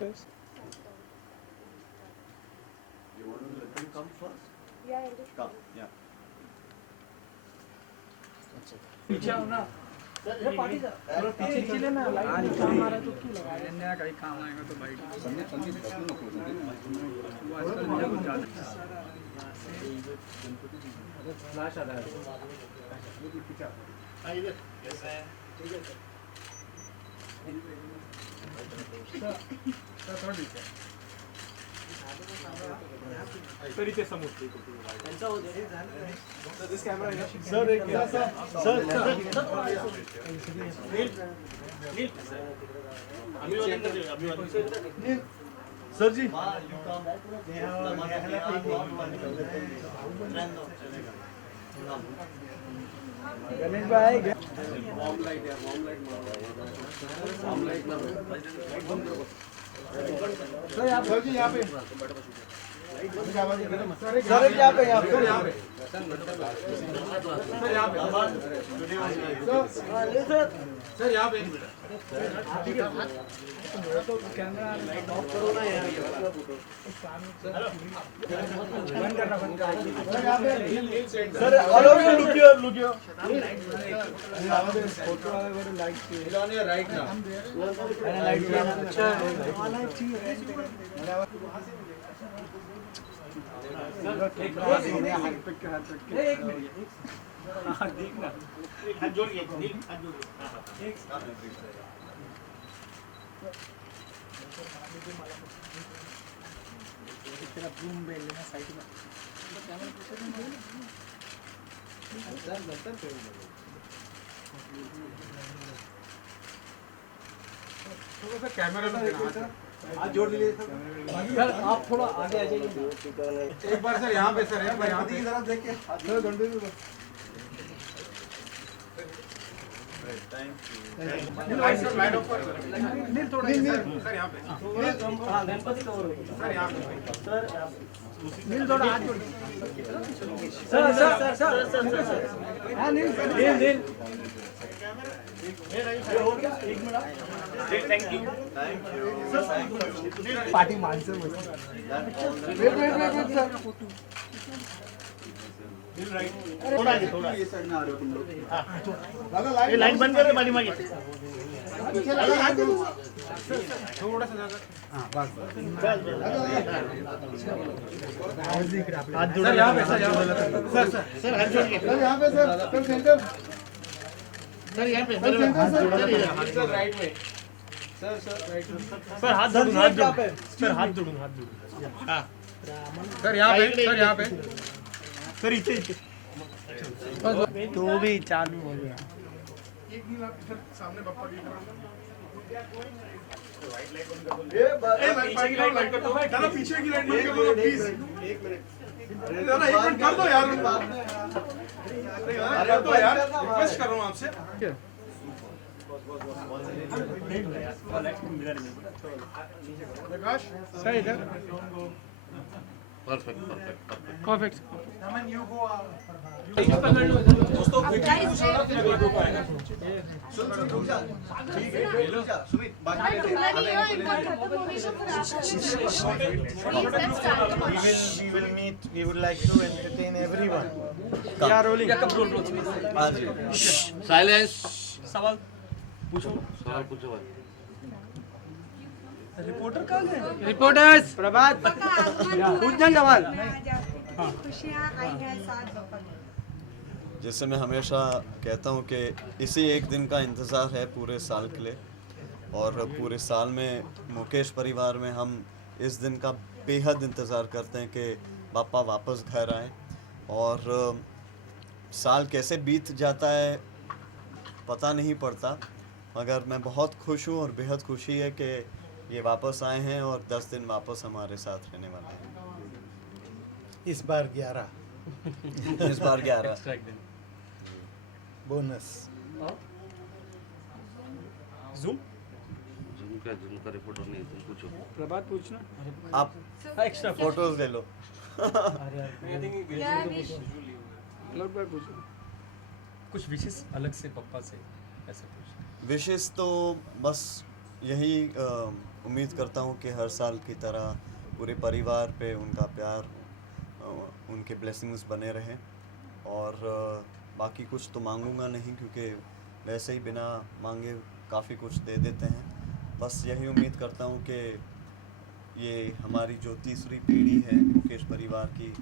doctors. You want to let them come first? Yeah, I'll just Come, yeah. पीछे आओ ना ये party का थोड़ा पीछे चले ना लाइट काम आ रहा है तो क्यों लगा रहे हैं नया कहीं काम आएगा तो भाई वो आजकल मेरा कुछ ज्यादा फ्लैश आ रहा है सर इथे समोर सर एक सर सर जी गणेश भाई वार्म लाइट है वार्म लाइट सर यहाँ पे यहाँ पे सर यहाँ पे सर यहाँ पे ठीक है तो कैमरा ऑफ करो ना यार बंद करना सर यहाँ पे sir hello look here photo वाले light on your right now light अच्छा एक मिनट देखना हाथ जोड़िए तेरा ब्लूम बेल लेना साइड में थोड़ा सा कैमरा में हाथ जोड़ दीजिए सर आप थोड़ा आगे आ जाइए एक बार सर यहाँ पे सर यहाँ पे जरा देखिए सर घंटे लाइट ऑफ कर नील थोड़ा सर यहाँ पे हां गणपति कवर हो सर यहाँ पे सर नील थोड़ा हाथ जोड़ सर हां नील ये हो गया 1 मिनट थैंक यू पार्टी मानसर वेट सर थोड़ा ये साइड में आ रहे हो तुम लोग ये लाइन बंद कर दे पानी मांगे थोड़ा सा हां बस हाथ जोड़ सर यहां पे सर हाथ जोड़िए सर यहां पे सर सेंटर सर यहां पे सर राइट में सर हाथ जोड़ूं सर हाथ जोड़ूं हां सर यहां पे सर इथे तो भी चालू हो गया एक नीला इधर सामने बप्पा की लाइट कर दो दादा पीछे की लाइट बंद कर दो प्लीज 1 मिनट दादा 1 मिनट कर दो यार अरे तो यार रिक्वेस्ट कर रहा हूं आपसे प्रकाश सर इधर Perfect. Naman, you go. We would like to entertain everyone. Yeah, rolling. Silence. सवाल पूछो रिपोर्टर कहाँ गए रिपोर्टर्स प्रभात पूछना सवाल खुशियाँ आई हैं साथ बप्पा की। जैसे मैं हमेशा कहता हूँ कि इसी एक दिन का इंतज़ार है पूरे साल के लिए और पूरे साल में मुकेश परिवार में हम इस दिन का बेहद इंतज़ार करते हैं कि बापा वापस घर आएँ और साल कैसे बीत जाता है पता नहीं पड़ता मगर मैं बहुत खुश हूँ और बेहद खुशी है कि ये वापस आए हैं और 10 दिन वापस हमारे साथ रहने वाले हैं इस बार 11 बोनस जूम का रिपोर्टर नहीं तुम पूछो प्रभात पूछना आप एक्स्ट्रा फोटोज ले लो पूछो कुछ विशेष अलग से पप्पा से ऐसे कुछ विशेष तो बस यही उम्मीद करता हूँ कि हर साल की तरह पूरे परिवार पे उनका प्यार, उनके ब्लेसिंग्स बने रहें। और बाकी कुछ तो मांगूंगा नहीं, क्योंकि वैसे ही बिना मांगे काफ़ी कुछ दे देते हैं। बस यही उम्मीद करता हूँ कि ये हमारी जो तीसरी पीढ़ी है मुकेश परिवार की,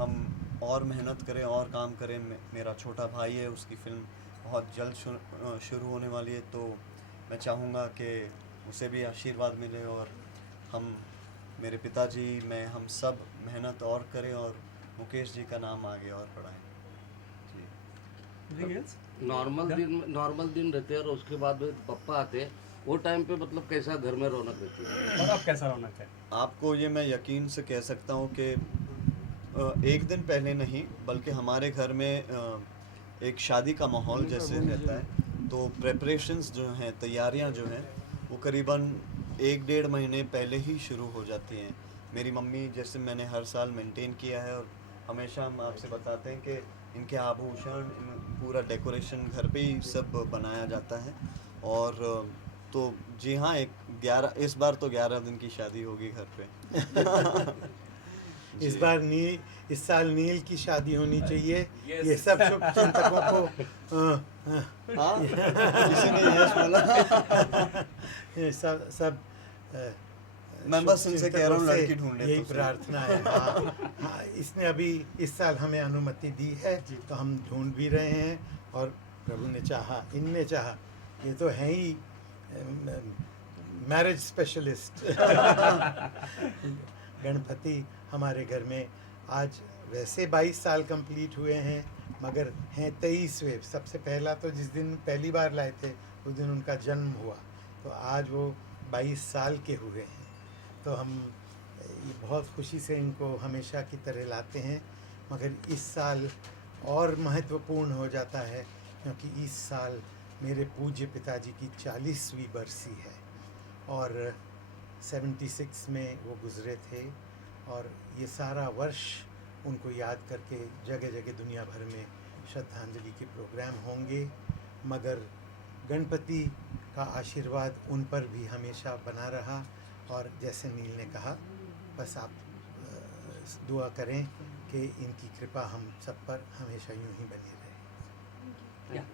हम और मेहनत करें और काम करें। मेरा छोटा भाई है, उसकी फ़िल्म बहुत जल्द शुरू होने वाली है, तो मैं चाहूँगा कि उसे भी आशीर्वाद मिले और हम, मेरे पिताजी, मैं, हम सब मेहनत और करें और मुकेश जी का नाम आगे और बढ़ाएं। जी। नॉर्मल दिन रहते हैं और उसके बाद में पप्पा आते हैं, वो टाइम पे मतलब कैसा घर में रौनक रहती है? और अब कैसा रौनक है? आपको ये मैं यकीन से कह सकता हूँ कि एक दिन पहले नहीं, बल्कि हमारे घर में एक शादी का माहौल जैसे रहता है, तो प्रेपरेशंस जो हैं, तैयारियां जो हैं, वो करीबन 1-1.5 महीने पहले ही शुरू हो जाती हैं। मेरी मम्मी, जैसे मैंने हर साल मेंटेन किया है और हमेशा हम आपसे बताते हैं कि इनके आभूषण, पूरा डेकोरेशन घर पे ही सब बनाया जाता है। और तो जी हाँ, इस बार तो 11 दिन की शादी होगी घर पे। इस साल नील की शादी होनी चाहिए। ये सब शुभ चिंतकों को किसी ने यस बोला। ये सब मैं बस इनसे कह रहा हूँ शुभ लड़की चिंतकों ढूंढ ले से यही तो सही। प्रार्थना है। हाँ, इसने अभी इस साल हमें अनुमति दी है, तो हम ढूंढ भी रहे हैं और प्रभु ने चाहा, इनने चाहा। ये तो है ही मैरिज स्पेशलिस्ट। गणपति हमारे घर में आज वैसे 22 साल कंप्लीट हुए हैं, मगर हैं 23वें। सबसे पहला तो जिस दिन पहली बार लाए थे उस दिन उनका जन्म हुआ, तो आज वो 22 साल के हुए हैं। तो हम ये बहुत खुशी से इनको हमेशा की तरह लाते हैं, मगर इस साल और महत्वपूर्ण हो जाता है, क्योंकि इस साल मेरे पूज्य पिताजी की 40वीं बरसी है और 76 में वो गुज़रे थे। और ये सारा वर्ष उनको याद करके जगह जगह दुनिया भर में श्रद्धांजलि के प्रोग्राम होंगे, मगर गणपति का आशीर्वाद उन पर भी हमेशा बना रहा। और जैसे नील ने कहा, बस आप दुआ करें कि इनकी कृपा हम सब पर हमेशा यूं ही बनी रहे।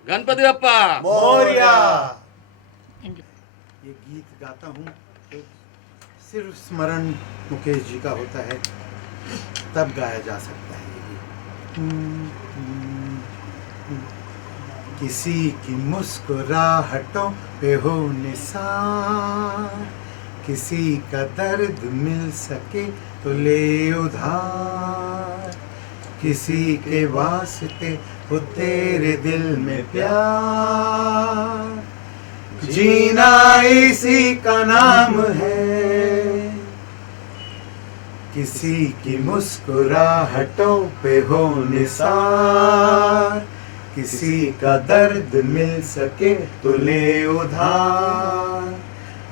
गणपति बप्पा मोरया। ये गीत गाता हूँ तो सिर्फ स्मरण मुकेश जी का होता है, तब गाया जा सकता है ये गीत। किसी की मुस्कुराहटों पे हो निसार, किसी का दर्द मिल सके तो ले उधार, किसी के वास्ते हो तेरे दिल में प्यार, जीना इसी का नाम है। किसी की मुस्कुराहटों पे हो निसार, किसी का दर्द मिल सके तो ले उधार,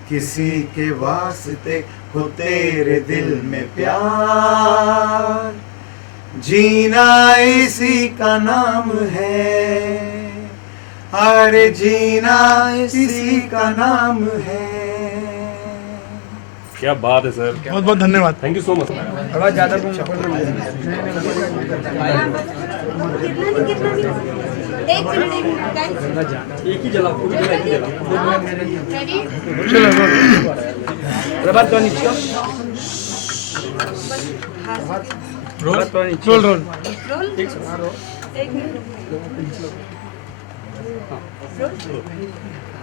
किसी के वास्ते हो तेरे दिल में प्यार, जीना इसी का नाम है। अरे जीना इसी का नाम है। क्या बात है सर, बहुत बहुत धन्यवाद, थैंक यू सो मच। आवाज ज्यादा एक मिनट एक ही जला, पूरी जला, एक ही जला। रेडी प्रभात तो नीचे रोल रोल रोल रोल एक मिनट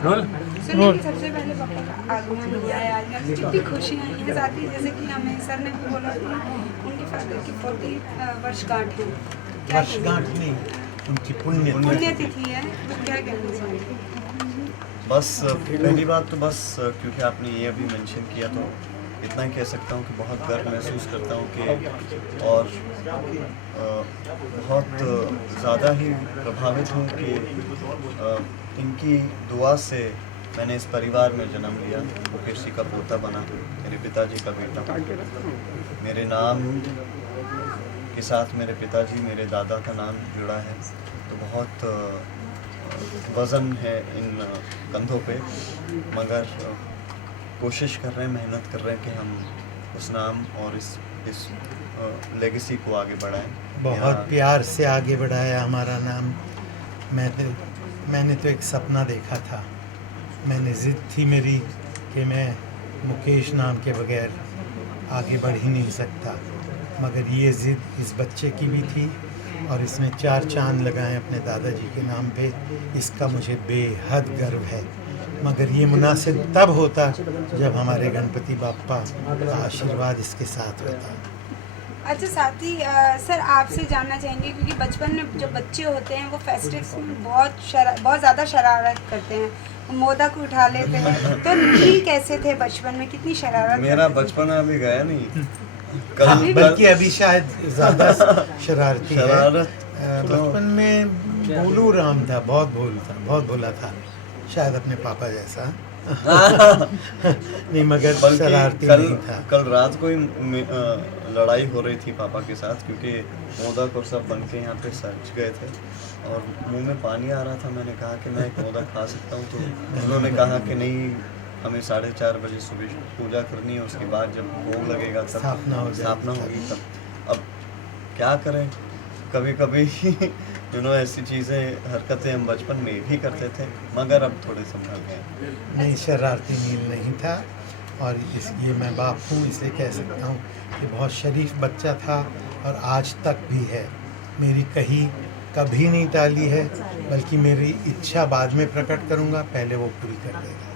रोल सुनिए, सबसे पहले पापा का आगमन हुआ है आज, हमें कितनी खुशी है। ये साथ ही जैसे कि हमें सर ने भी बोला कि उनके फादर की 40 वर्षगांठ है। क्या वर्षगांठ नहीं, उनकी पुण्यतिथि है, तो क्या कहना चाहिए? बस पहली बात तो बस क्योंकि आपने ये अभी मेंशन किया, तो इतना ही कह सकता हूँ कि बहुत गर्व महसूस करता हूँ कि और बहुत ज़्यादा ही प्रभावित हूँ कि इनकी दुआ से मैंने इस परिवार में जन्म लिया, मुकेश जी का पोता बना, मेरे पिताजी का बेटा। मेरे नाम के साथ मेरे पिताजी, मेरे दादा का नाम जुड़ा है, तो बहुत वज़न है इन कंधों पे, मगर कोशिश कर रहे हैं, मेहनत कर रहे हैं कि हम उस नाम और इस लेगेसी को आगे बढ़ाएं। बहुत प्यार से आगे बढ़ाया हमारा नाम। मैंने तो एक सपना देखा था, मैंने ज़िद थी मेरी कि मैं मुकेश नाम के बगैर आगे बढ़ ही नहीं सकता, मगर ये ज़िद इस बच्चे की भी थी और इसने 4 चांद लगाए अपने दादाजी के नाम पे। इसका मुझे बेहद गर्व है, मगर ये मुनासिब तब होता जब हमारे गणपति बाप्पा का आशीर्वाद इसके साथ होता। अच्छा साथ ही सर आपसे जानना चाहेंगे, क्योंकि बचपन में जो बच्चे होते हैं वो फेस्टिव्स में बहुत ज़्यादा शरारत करते हैं, मोदक उठा लेते हैं, तो नील कैसे थे बचपन में, कितनी शरारत? मेरा बचपन अभी गया नहीं, बल्कि अभी शायद ज़्यादा शरारती है। शरारत बचपन में भोलू राम था, बहुत भोला था, शायद अपने पापा जैसा। नहीं, मगर शरारती नहीं था। कल रात को ही लड़ाई हो रही थी पापा के साथ, क्योंकि मोदक और सब बन के यहाँ पे सज गए थे और मुंह में पानी आ रहा था। मैंने कहा कि मैं एक मोदक खा सकता हूँ, तो उन्होंने कहा कि नहीं, हमें 4:30 बजे सुबह पूजा करनी है, उसके बाद जब भोग लगेगा तब स्थापना होगी तब। अब क्या करें, कभी कभी ऐसी चीज़ें हरकतें हम बचपन में भी करते थे, मगर अब थोड़े संभल गए। नहीं, शरारती नील नहीं था, और इसलिए मैं बाप हूँ इसलिए कह सकता हूँ कि बहुत शरीफ बच्चा था और आज तक भी है। मेरी कभी नहीं टाली है, बल्कि मेरी इच्छा बाद में प्रकट करूँगा, पहले वो पूरी कर देगा।